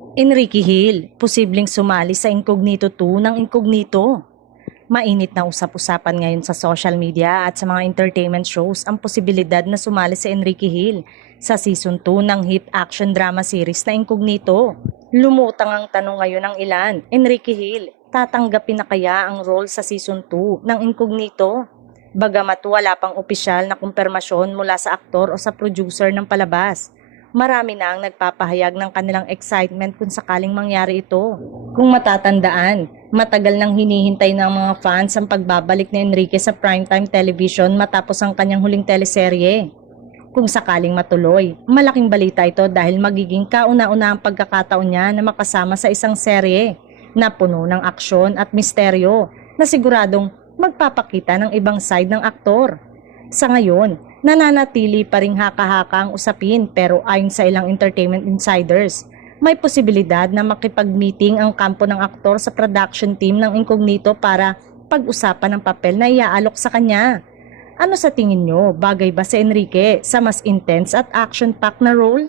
Enrique Hill, posibleng sumali sa Incognito 2 ng Incognito. Mainit na usap-usapan ngayon sa social media at sa mga entertainment shows ang posibilidad na sumali si Enrique Hill sa Season 2 ng hit action drama series na Incognito. Lumutang ang tanong ngayon ng ilan, Enrique Hill, tatanggapin na kaya ang role sa Season 2 ng Incognito? Bagamat wala pang opisyal na kumpirmasyon mula sa aktor o sa producer ng palabas, marami na ang nagpapahayag ng kanilang excitement kung sakaling mangyari ito. Kung matatandaan, matagal nang hinihintay ng mga fans ang pagbabalik ni Enrique sa primetime television matapos ang kanyang huling teleserye. Kung sakaling matuloy, malaking balita ito dahil magiging kauna-una ang pagkakataon niya na makasama sa isang serye na puno ng aksyon at misteryo na siguradong magpapakita ng ibang side ng aktor. Sa ngayon, nananatili pa ring haka-haka ang usapin pero ayon sa ilang entertainment insiders, may posibilidad na makipag-meeting ang kampo ng aktor sa production team ng Incognito para pag-usapan ang papel na iaalok sa kanya. Ano sa tingin nyo, bagay ba si Enrique sa mas intense at action-packed na role?